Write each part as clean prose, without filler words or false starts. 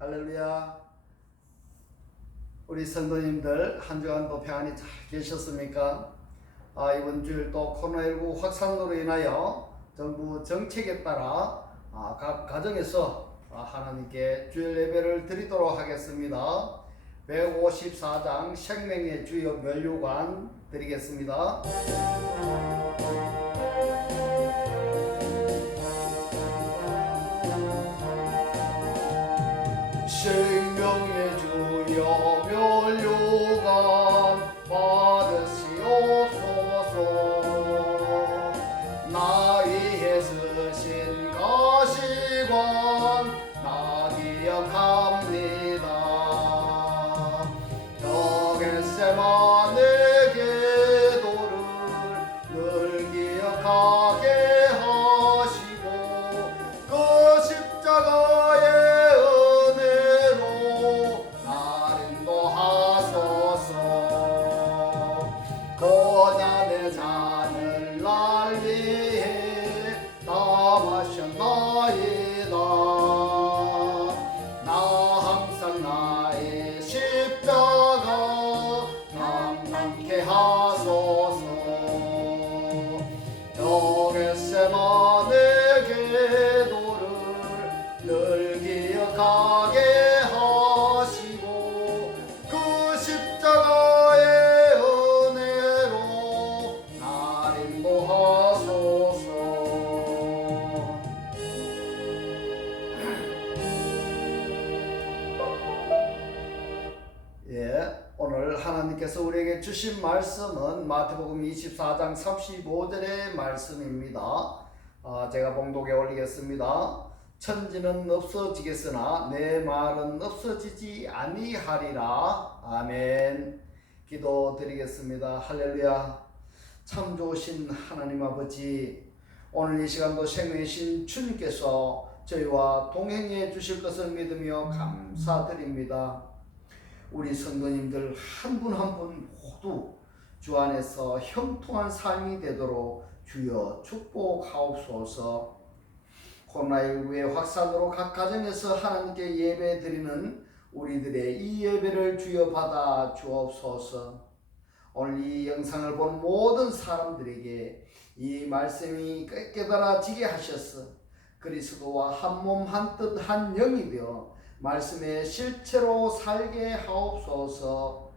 할렐루야. 우리 성도님들 한 주간도 평안히 잘 계셨습니까? 이번 주일 또 코로나19 확산으로 인하여 정부 정책에 따라 각 가정에서 하나님께 주일 예배를 드리도록 하겠습니다. 154장 생명의 주여 면류관 드리겠습니다. 생명의 주여 면류관 받으시옵소서. 나의 쓰신 가시관 나 기억합니다. get세마네 기도를 늘 기억하게 하시고 그 십자가의 고난의 잔을 날 위해 담으셨나이다. 나 항상 나의 십자가 남남케 하소서. 겟세마네 기도를 늘 기억하게 하시고 그 십자가의 오늘 하나님께서 우리에게 주신 말씀은 마태복음 24장 35절의 말씀입니다. 제가 봉독에 올리겠습니다. 천지는 없어지겠으나 내 말은 없어지지 아니하리라. 아멘. 기도드리겠습니다. 할렐루야. 참 좋으신 하나님 아버지, 오늘 이 시간도 생명이신 주님께서 저희와 동행해 주실 것을 믿으며 감사드립니다. 우리 성도님들 한 분 한 분 모두 주 안에서 형통한 삶이 되도록 주여 축복하옵소서. 코로나19의 확산으로 각 가정에서 하나님께 예배 드리는 우리들의 이 예배를 주여 받아 주옵소서. 오늘 이 영상을 본 모든 사람들에게 이 말씀이 깨달아지게 하셔서 그리스도와 한 몸 한 뜻 한 영이 되어 말씀의 실체로 살게 하옵소서.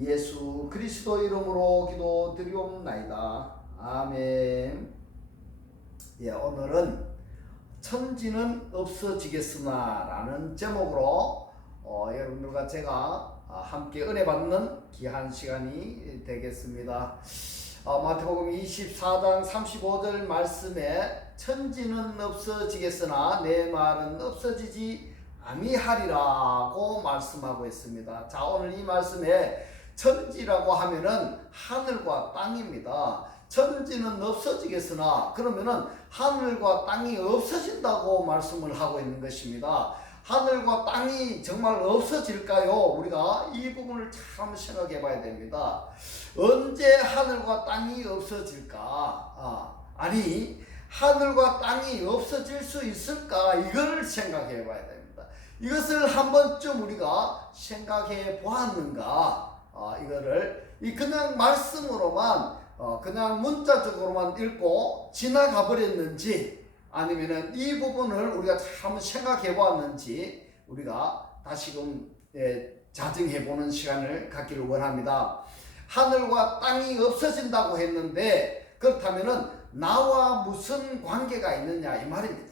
예수 그리스도 이름으로 기도드리옵나이다. 아멘. 오늘은 천지는 없어지겠으나 라는 제목으로 여러분들과 제가 함께 은혜 받는 귀한 시간이 되겠습니다. 마태복음 24장 35절 말씀에 천지는 없어지겠으나 내 말은 없어지지 아니하리라고 말씀하고 있습니다. 자, 오늘 이 말씀에 천지라고 하면은 하늘과 땅입니다. 천지는 없어지겠으나 그러면은 하늘과 땅이 없어진다고 말씀을 하고 있는 것입니다. 하늘과 땅이 정말 없어질까요? 우리가 이 부분을 참 생각해 봐야 됩니다. 언제 하늘과 땅이 없어질까? 아니, 하늘과 땅이 없어질 수 있을까? 이걸 생각해 봐야 됩니다. 이것을 한 번쯤 우리가 생각해 보았는가? 이거를 그냥 말씀으로만 그냥 문자적으로만 읽고 지나가 버렸는지, 아니면은 이 부분을 우리가 참 생각해 보았는지 우리가 다시금 자정해 보는 시간을 갖기를 원합니다. 하늘과 땅이 없어진다고 했는데 그렇다면은 나와 무슨 관계가 있느냐 이 말입니다.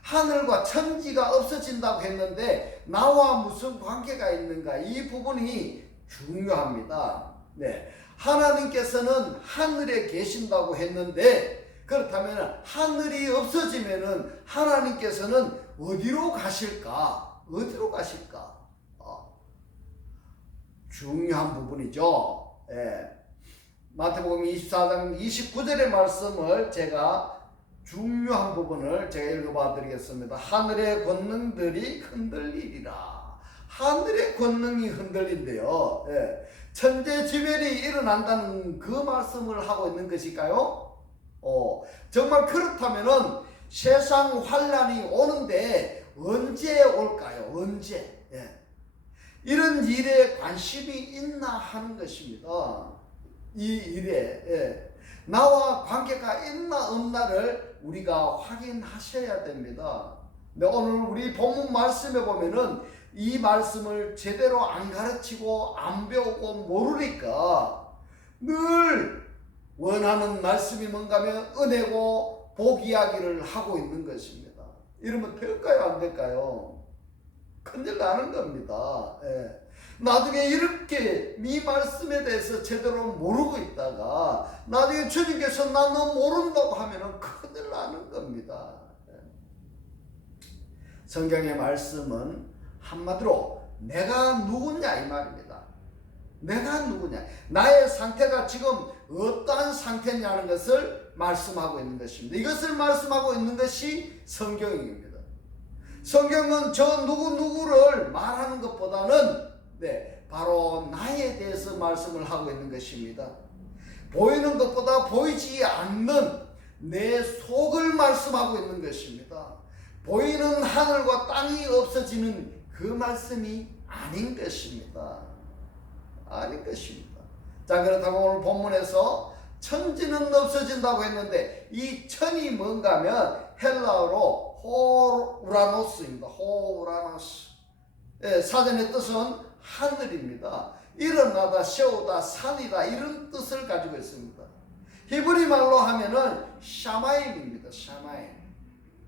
하늘과 천지가 없어진다고 했는데 나와 무슨 관계가 있는가, 이 부분이 중요합니다. 하나님께서는 하늘에 계신다고 했는데 그렇다면 하늘이 없어지면은 하나님께서는 어디로 가실까? 어디로 가실까? 중요한 부분이죠. 마태복음 24장 29절의 말씀을 제가 중요한 부분을 제가 읽어봐 드리겠습니다. 하늘의 권능들이 흔들리리라. 하늘의 권능이 흔들린대요. 천재지변이 일어난다는 그 말씀을 하고 있는 것일까요? 정말 그렇다면은 세상 환란이 오는데 언제 올까요? 언제? 예. 이런 일에 관심이 있나 하는 것입니다. 이 일에 나와 관계가 있나 없나를 우리가 확인하셔야 됩니다. 근데 오늘 우리 본문 말씀에 보면은 이 말씀을 제대로 안 가르치고 안 배우고 모르니까 늘 원하는 말씀이 뭔가 하면 은혜고 복 이야기를 하고 있는 것입니다. 이러면 될까요? 안 될까요? 큰일 나는 겁니다. 나중에 이렇게 이 말씀에 대해서 제대로 모르고 있다가 나중에 주님께서 나 너 모른다고 하면 큰일 나는 겁니다. 성경의 말씀은 한마디로 내가 누구냐 이 말입니다. 내가 누구냐, 나의 상태가 지금 어떠한 상태냐는 것을 말씀하고 있는 것입니다. 이것을 말씀하고 있는 것이 성경입니다. 성경은 저 누구누구를 말하는 것보다는 바로 나에 대해서 말씀을 하고 있는 것입니다. 보이는 것보다 보이지 않는 내 속을 말씀하고 있는 것입니다. 보이는 하늘과 땅이 없어지는 그 말씀이 아닌 것입니다. 아닌 것입니다. 자, 그렇다고 오늘 본문에서 천지는 없어진다고 했는데 이 천이 뭔가 하면 헬라어로 호우라노스입니다. 호우라노스. 사전의 뜻은 하늘입니다. 일어나다, 세우다, 산이다 이런 뜻을 가지고 있습니다. 히브리 말로 하면은 샤마임입니다. 샤마임.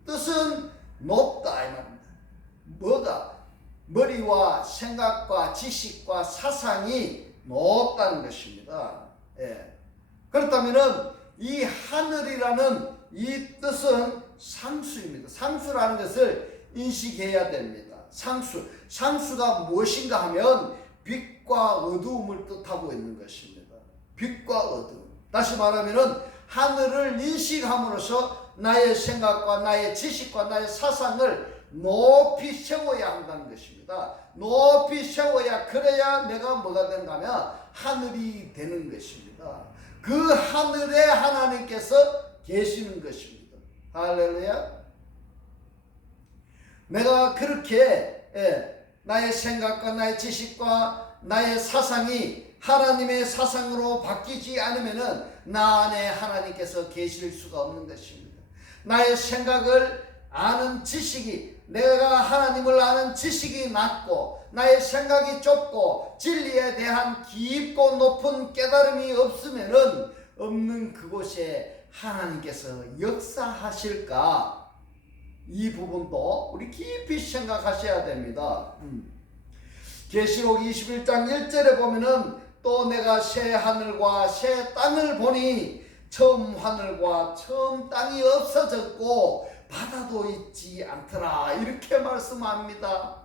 뜻은 높다 이 말입니다. 뭐가? 머리와 생각과 지식과 사상이 높다는 것입니다. 그렇다면은 이 하늘이라는 이 뜻은 상수입니다. 상수라는 것을 인식해야 됩니다. 상수가 무엇인가 하면 빛과 어두움을 뜻하고 있는 것입니다. 빛과 어두움. 다시 말하면은 하늘을 인식함으로써 나의 생각과 나의 지식과 나의 사상을 높이 세워야 한다는 것입니다. 높이 세워야, 그래야 내가 뭐가 되는가 하면 하늘이 되는 것입니다. 그 하늘에 하나님께서 계시는 것입니다. 할렐루야. 내가 그렇게 나의 생각과 나의 지식과 나의 사상이 하나님의 사상으로 바뀌지 않으면은 나 안에 하나님께서 계실 수가 없는 것입니다. 나의 생각을 아는 지식이, 내가 하나님을 아는 지식이 낮고 나의 생각이 좁고 진리에 대한 깊고 높은 깨달음이 없으면은 없는 그곳에 하나님께서 역사하실까? 이 부분도 우리 깊이 생각하셔야 됩니다. 계시록 21장 1절에 보면은 또 내가 새 하늘과 새 땅을 보니 처음 하늘과 처음 땅이 없어졌고 바다도 있지 않더라 이렇게 말씀합니다.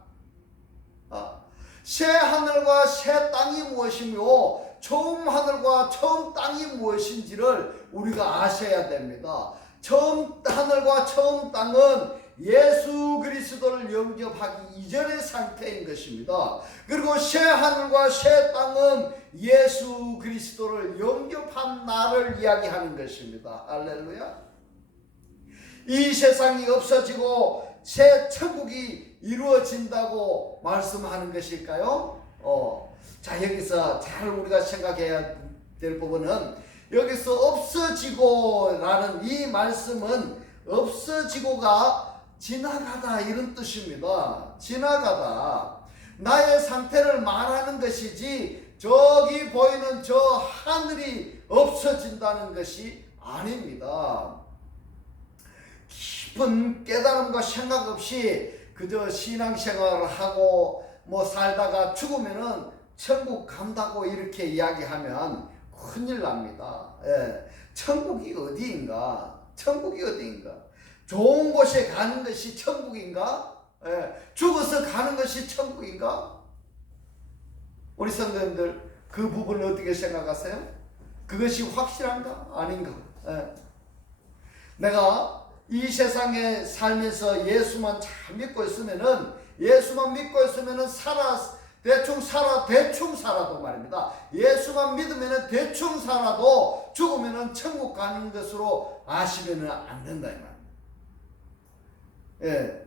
새 하늘과 새 땅이 무엇이며 처음 하늘과 처음 땅이 무엇인지를 우리가 아셔야 됩니다. 처음 하늘과 처음 땅은 예수 그리스도를 영접하기 이전의 상태인 것입니다. 그리고 새 하늘과 새 땅은 예수 그리스도를 영접한 날을 이야기하는 것입니다. 할렐루야. 이 세상이 없어지고 새 천국이 이루어진다고 말씀하는 것일까요? 자, 여기서 잘 우리가 생각해야 될 부분은 여기서 없어지고 라는 이 말씀은 없어지고가 지나가다 이런 뜻입니다. 지나가다. 나의 상태를 말하는 것이지 저기 보이는 저 하늘이 없어진다는 것이 아닙니다. 깊은 깨달음과 생각 없이 그저 신앙생활을 하고 살다가 죽으면은 천국 간다고 이렇게 이야기하면 큰일 납니다. 천국이 어디인가? 천국이 어디인가? 좋은 곳에 가는 것이 천국인가? 죽어서 가는 것이 천국인가? 우리 성도님들 그 부분을 어떻게 생각하세요? 그것이 확실한가? 아닌가? 내가 이 세상에 살면서 예수만 잘 믿고 있으면은 대충 살아도 말입니다. 예수만 믿으면은 대충 살아도 죽으면은 천국 가는 것으로 아시면은 안 된다 이 말입니다.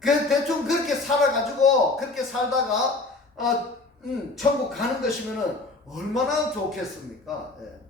그 대충 그렇게 살아가지고 그렇게 살다가 천국 가는 것이면은 얼마나 좋겠습니까? 예.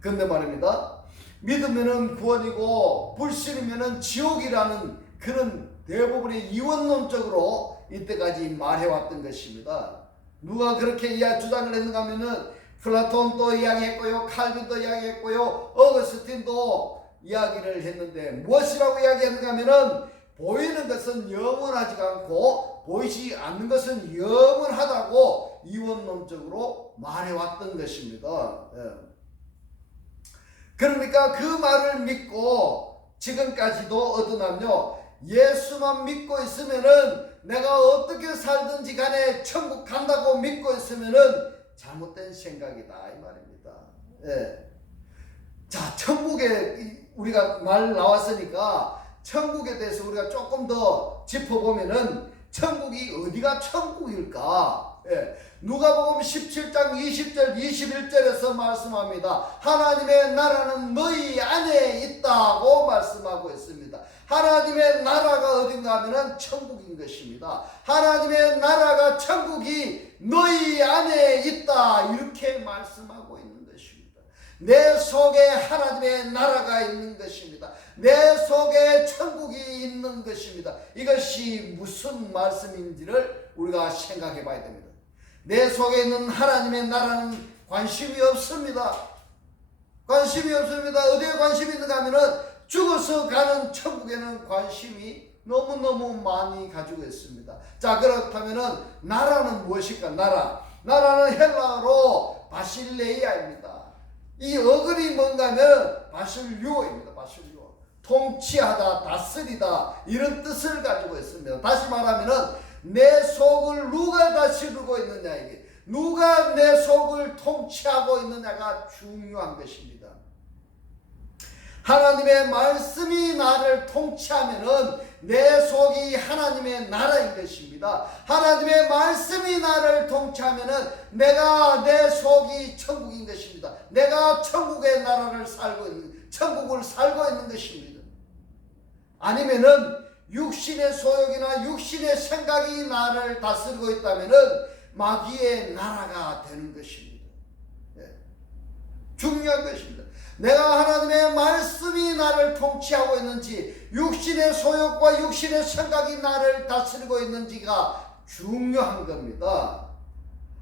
근데 말입니다. 믿으면은 구원이고 불신이면은 지옥이라는 그런 대부분의 이원론적으로 이때까지 말해왔던 것입니다. 누가 그렇게 주장을 했는가 하면은 플라톤도 이야기했고요, 칼빈도 이야기했고요, 어거스틴도 이야기를 했는데 무엇이라고 이야기했는가 하면은 보이는 것은 영원하지가 않고 보이지 않는 것은 영원하다고 이원론적으로 말해왔던 것입니다. 예. 그러니까 그 말을 믿고 지금까지도 어떠냐면요, 예수만 믿고 있으면은 내가 어떻게 살든지 간에 천국 간다고 믿고 있으면은 잘못된 생각이다 이 말입니다. 예. 자, 천국에 우리가 말 나왔으니까 천국에 대해서 우리가 조금 더 짚어보면은 천국이 어디가 천국일까? 예. 누가복음 17장 20절 21절에서 말씀합니다. 하나님의 나라는 너희 안에 있다고 말씀하고 있습니다. 하나님의 나라가 어딘가 하면은 천국인 것입니다. 하나님의 나라가 천국이 너희 안에 있다 이렇게 말씀하고 있는 것입니다. 내 속에 하나님의 나라가 있는 것입니다. 내 속에 천국이 있는 것입니다. 이것이 무슨 말씀인지를 우리가 생각해 봐야 됩니다. 내 속에 있는 하나님의 나라는 관심이 없습니다. 관심이 없습니다. 어디에 관심이 있는가 하면은 죽어서 가는 천국에는 관심이 너무너무 많이 가지고 있습니다. 자, 그렇다면은 나라는 무엇일까? 나라는 헬라어로 바실레이아입니다. 이 어근이 뭔가 하면 바실류어입니다. 바실류어. 통치하다, 다스리다 이런 뜻을 가지고 있습니다. 다시 말하면은 내 속을 누가 다스리고 있느냐, 이게 누가 내 속을 통치하고 있느냐가 중요한 것입니다. 하나님의 말씀이 나를 통치하면은 내 속이 하나님의 나라인 것입니다. 하나님의 말씀이 나를 통치하면은 내 속이 천국인 것입니다. 내가 천국의 나라를 천국을 살고 있는 것입니다. 아니면은 육신의 소욕이나 육신의 생각이 나를 다스리고 있다면은 마귀의 나라가 되는 것입니다. 네. 중요한 것입니다. 내가 하나님의 말씀이 나를 통치하고 있는지, 육신의 소욕과 육신의 생각이 나를 다스리고 있는지가 중요한 겁니다.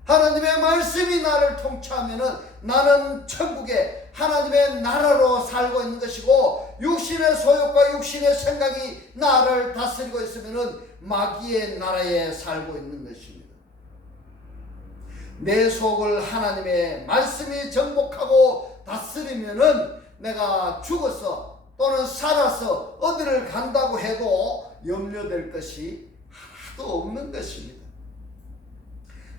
하나님의 말씀이 나를 통치하면은 나는 천국에 하나님의 나라로 살고 있는 것이고, 육신의 소욕과 육신의 생각이 나를 다스리고 있으면은 마귀의 나라에 살고 있는 것입니다. 내 속을 하나님의 말씀이 정복하고 다스리면은 내가 죽어서 또는 살아서 어디를 간다고 해도 염려될 것이 하나도 없는 것입니다.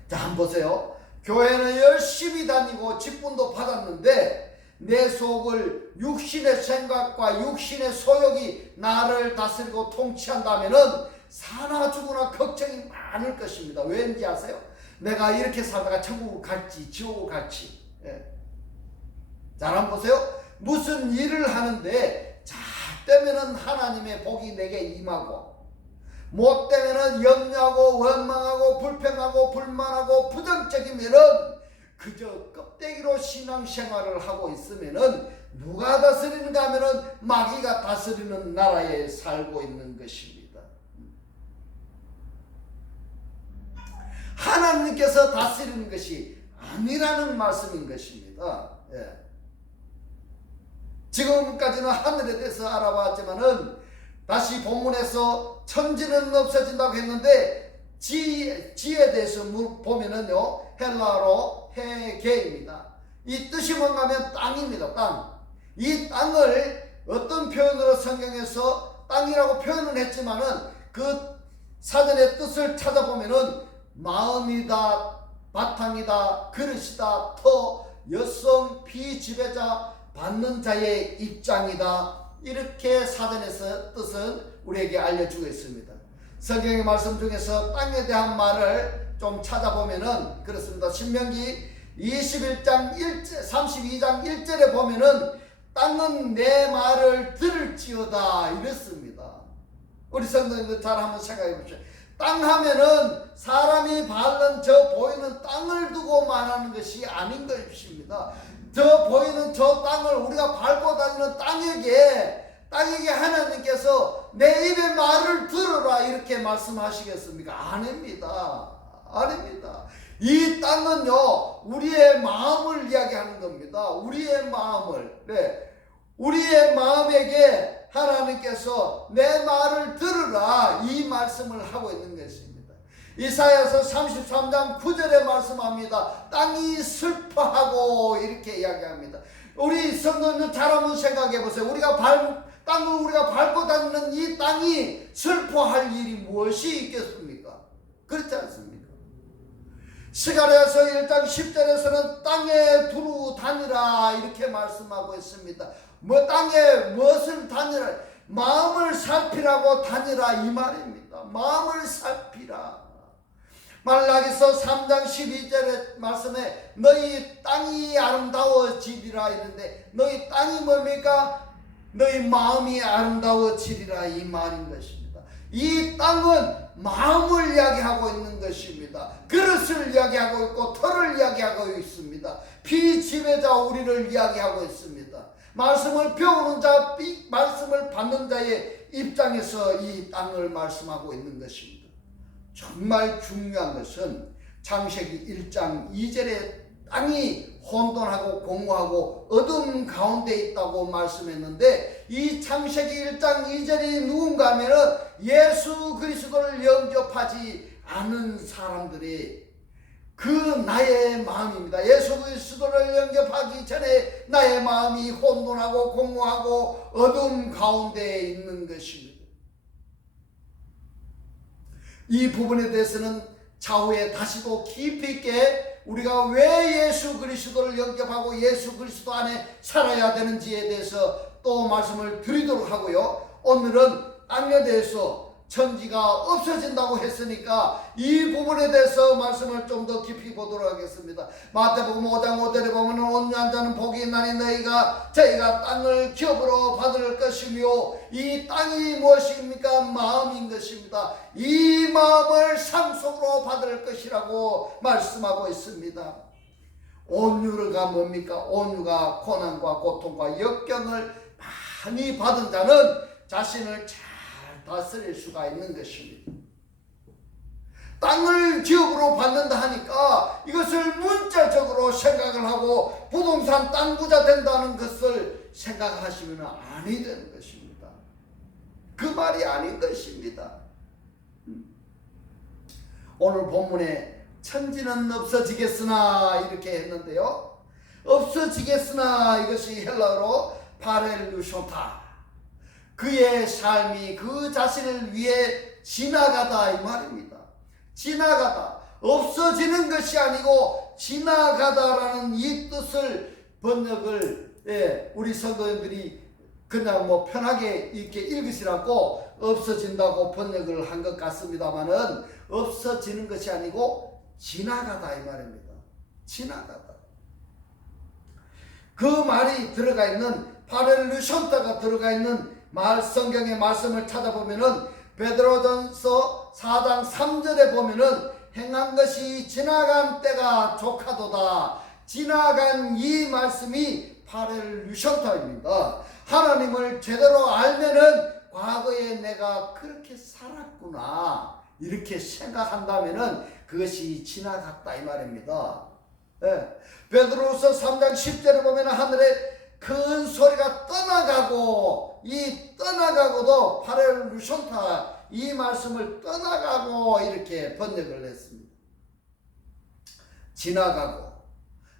자, 한번 보세요. 교회는 열심히 다니고 직분도 받았는데 내 속을 육신의 생각과 육신의 소욕이 나를 다스리고 통치한다면은 사나 죽으나 걱정이 많을 것입니다. 왠지 아세요? 내가 이렇게 살다가 천국을 갈지 지옥을 갈지. 예. 잘 한번 보세요. 무슨 일을 하는데 잘 되면은 하나님의 복이 내게 임하고, 못 되면은 염려하고 원망하고 불평하고 불만하고 부정적이면은 그저 껍데기로 신앙생활을 하고 있으면은 누가 다스리는가 하면은 마귀가 다스리는 나라에 살고 있는 것입니다. 하나님께서 다스리는 것이 아니라는 말씀인 것입니다. 예. 지금까지는 하늘에 대해서 알아봤지만은 다시 본문에서 천지는 없어진다고 했는데 지에 대해서 보면은요, 헬라어로 헤게입니다. 이 뜻이 뭔가 하면 땅입니다. 땅. 이 땅을 어떤 표현으로 성경에서 땅이라고 표현을 했지만은 그 사전의 뜻을 찾아보면은 마음이다, 바탕이다, 그릇이다, 터, 여성, 피지배자, 받는 자의 입장이다. 이렇게 사전에서 뜻은 우리에게 알려주고 있습니다. 성경의 말씀 중에서 땅에 대한 말을 좀 찾아보면은 그렇습니다. 신명기 32장 1절에 보면은 땅은 내 말을 들을지어다 이랬습니다. 우리 성도님들 잘 한번 생각해 보십시오. 땅 하면은 사람이 밟는 저 보이는 땅을 두고 말하는 것이 아닌 것입니다. 저 보이는 저 땅을 우리가 밟고 다니는 땅에게 하나님께서 내 입의 말을 들으라 이렇게 말씀하시겠습니까? 아닙니다. 아닙니다. 이 땅은요, 우리의 마음을 이야기하는 겁니다. 우리의 마음을. 네. 우리의 마음에게 하나님께서 내 말을 들으라 이 말씀을 하고 있는 것입니다. 이사야서 33장 9절에 말씀합니다. 땅이 슬퍼하고 이렇게 이야기합니다. 우리 성도님들 잘 한번 생각해 보세요. 땅을 우리가 밟고 다니는 이 땅이 슬퍼할 일이 무엇이 있겠습니까? 그렇지 않습니까? 스가랴서 1장 10절에서는 땅에 두루 다니라 이렇게 말씀하고 있습니다. 땅에 무엇을 다니라? 마음을 살피라고 다니라 이 말입니다. 마음을 살피라. 말라기서 3장 12절의 말씀에 너희 땅이 아름다워지리라 이런데 너희 땅이 뭡니까? 너희 마음이 아름다워지리라 이 말인 것입니다. 이 땅은 마음을 이야기하고 있는 것입니다. 그릇을 이야기하고 있고 털을 이야기하고 있습니다. 피지배자 우리를 이야기하고 있습니다. 말씀을 배우는 자, 말씀을 받는 자의 입장에서 이 땅을 말씀하고 있는 것입니다. 정말 중요한 것은 창세기 1장 2절에 땅이 혼돈하고 공허하고 어둠 가운데 있다고 말씀했는데 이 창세기 1장 2절이 누군가 하면은 예수 그리스도를 영접하지 않은 사람들이 그 나의 마음입니다. 예수 그리스도를 영접하기 전에 나의 마음이 혼돈하고 공허하고 어둠 가운데 있는 것입니다. 이 부분에 대해서는 차후에 다시도 깊이 있게 우리가 왜 예수 그리스도를 영접하고 예수 그리스도 안에 살아야 되는지에 대해서 또 말씀을 드리도록 하고요. 오늘은 땅에 대해서 천지가 없어진다고 했으니까 이 부분에 대해서 말씀을 좀 더 깊이 보도록 하겠습니다. 마태복음 5장 5절에 보면 온유한 자는 복이 있나니 저희가 땅을 기업으로 받을 것이며 이 땅이 무엇입니까? 마음인 것입니다. 이 마음을 상속으로 받을 것이라고 말씀하고 있습니다. 온유가 뭡니까? 온유가 고난과 고통과 역경을 많이 받은 자는 자신을 잘 다스릴 수가 있는 것입니다. 땅을 기업으로 받는다 하니까 이것을 문자적으로 생각을 하고 부동산 땅 부자 된다는 것을 생각하시면 아니 되는 것입니다. 그 말이 아닌 것입니다. 오늘 본문에 천지는 없어지겠으나 이렇게 했는데요. 없어지겠으나 이것이 헬라어로 파렐루쇼타, 그의 삶이 그 자신을 위해 지나가다 이 말입니다. 지나가다, 없어지는 것이 아니고 지나가다라는 이 뜻을 번역을 우리 성도님들이 그냥 편하게 이렇게 읽으시라고 없어진다고 번역을 한 것 같습니다만은 없어지는 것이 아니고 지나가다 이 말입니다. 지나가다. 그 말이 들어가 있는 파렐루션타가 들어가 있는 성경의 말씀을 찾아보면은 베드로전서 4장 3절에 보면은 행한 것이 지나간 때가 조카도다. 지나간 이 말씀이 파렐루션타입니다. 하나님을 제대로 알면은 과거에 내가 그렇게 살았구나 이렇게 생각한다면은 그것이 지나갔다 이 말입니다. 베드로서 3장 10절에 보면 하늘에 큰 소리가 떠나가고 이 떠나가고도 파렐루션타 이 말씀을 떠나가고 이렇게 번역을 했습니다. 지나가고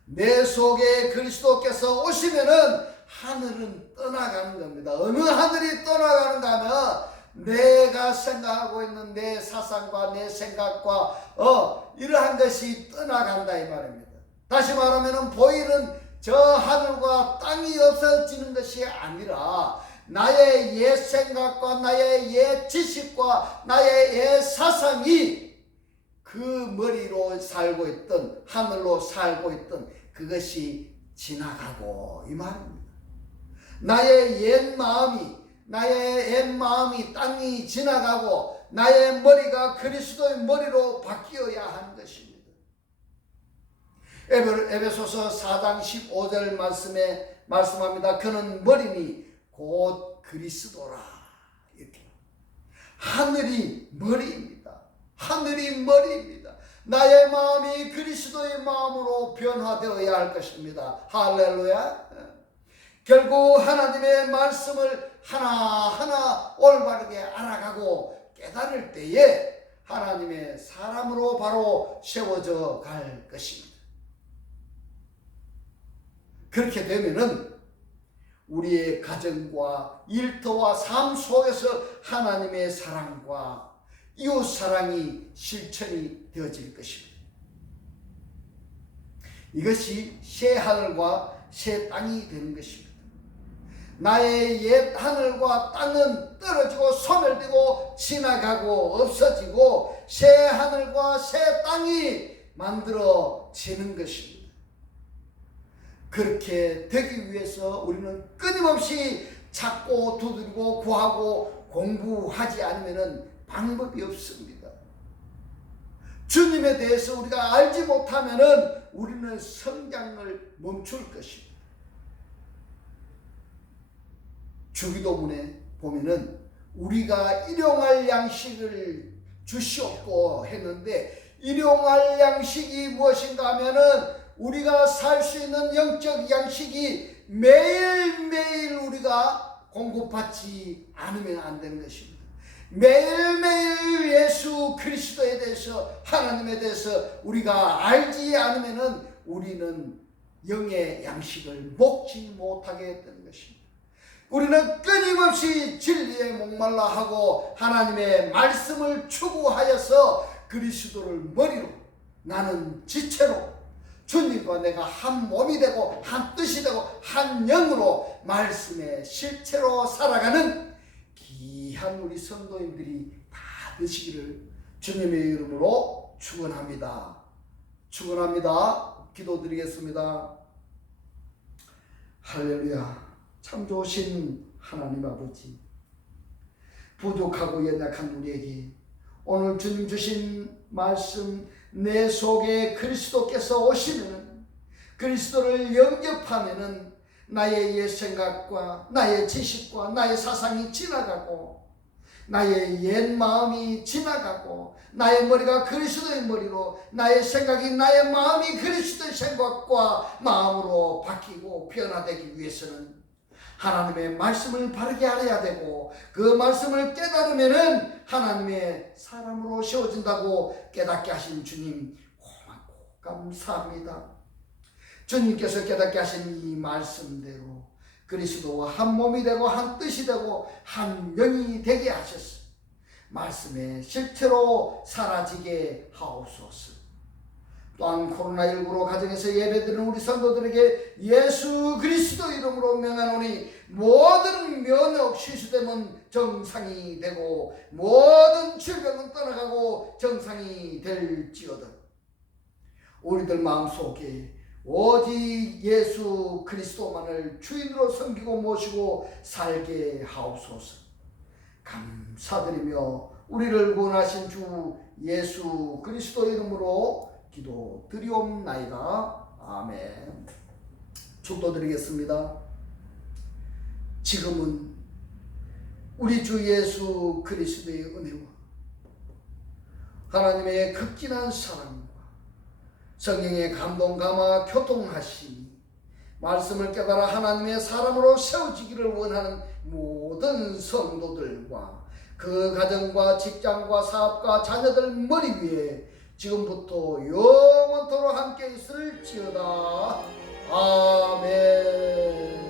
내 속에 그리스도께서 오시면은 하늘은 떠나가는 겁니다. 어느 하늘이 떠나가는가 하면 내가 생각하고 있는 내 사상과 내 생각과 이러한 것이 떠나간다 이 말입니다. 다시 말하면 보이는 저 하늘과 땅이 없어지는 것이 아니라 나의 옛 생각과 나의 옛 지식과 나의 옛 사상이 그 머리로 살고 있던 하늘로 살고 있던 그것이 지나가고 이 말입니다. 나의 옛 마음이 나의 옛 마음이 땅이 지나가고 나의 머리가 그리스도의 머리로 바뀌어야 하는 것입니다. 에베소서 4장 15절 말씀에 말씀합니다. 그는 머리니 곧 그리스도라. 이렇게 하늘이 머리입니다. 하늘이 머리입니다. 나의 마음이 그리스도의 마음으로 변화되어야 할 것입니다. 할렐루야. 결국 하나님의 말씀을 하나하나 올바르게 알아가고 깨달을 때에 하나님의 사람으로 바로 세워져 갈 것입니다. 그렇게 되면은 우리의 가정과 일터와 삶 속에서 하나님의 사랑과 이웃 사랑이 실천이 되어질 것입니다. 이것이 새 하늘과 새 땅이 되는 것입니다. 나의 옛 하늘과 땅은 떨어지고 소멸되고 지나가고 없어지고 새 하늘과 새 땅이 만들어지는 것입니다. 그렇게 되기 위해서 우리는 끊임없이 찾고 두드리고 구하고 공부하지 않으면 방법이 없습니다. 주님에 대해서 우리가 알지 못하면 우리는 성장을 멈출 것입니다. 주기도문에 보면은 우리가 일용할 양식을 주시옵고 했는데 일용할 양식이 무엇인가 하면은 우리가 살 수 있는 영적 양식이 매일매일 우리가 공급받지 않으면 안 되는 것입니다. 매일매일 예수 그리스도에 대해서 하나님에 대해서 우리가 알지 않으면 우리는 영의 양식을 먹지 못하게 되는 것입니다. 우리는 끊임없이 진리에 목말라 하고 하나님의 말씀을 추구하여서 그리스도를 머리로 나는 지체로 주님과 내가 한 몸이 되고 한 뜻이 되고 한 영으로 말씀의 실체로 살아가는 귀한 우리 성도님들이 다 되시기를 주님의 이름으로 축원합니다. 축원합니다. 기도드리겠습니다. 할렐루야. 참 좋으신 하나님 아버지, 부족하고 연약한 우리에게 오늘 주님 주신 말씀 내 속에 그리스도께서 오시면 그리스도를 영접하면은 나의 옛 생각과 나의 지식과 나의 사상이 지나가고 나의 옛 마음이 지나가고 나의 머리가 그리스도의 머리로 나의 생각이 나의 마음이 그리스도의 생각과 마음으로 바뀌고 변화되기 위해서는 하나님의 말씀을 바르게 알아야 되고 그 말씀을 깨달으면은 하나님의 사람으로 세워진다고 깨닫게 하신 주님 고맙고 감사합니다. 주님께서 깨닫게 하신 이 말씀대로 그리스도와 한 몸이 되고 한 뜻이 되고 한 영이 되게 하셨어. 말씀의 실체로 사라지게 하옵소서. 또한 코로나19로 가정에서 예배드리는 우리 성도들에게 예수 그리스도 이름으로 명하노니 모든 면역 시스템은 정상이 되고 모든 질병은 떠나가고 정상이 될지어다. 우리들 마음속에 오직 예수 그리스도만을 주인으로 섬기고 모시고 살게 하옵소서. 감사드리며 우리를 구원하신 주 예수 그리스도 이름으로 기도 드리옵나이다. 아멘. 축도드리겠습니다. 지금은 우리 주 예수 그리스도의 은혜와 하나님의 극진한 사랑과 성령의 감동 감화 교통하심이 말씀을 깨달아 하나님의 사람으로 세워지기를 원하는 모든 성도들과 그 가정과 직장과 사업과 자녀들 머리 위에 지금부터 영원토록 함께 있을지어다. 아멘.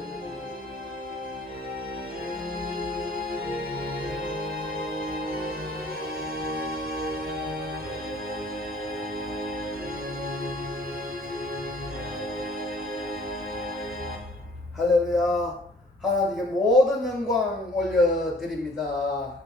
할렐루야. 하나님께 모든 영광 올려드립니다.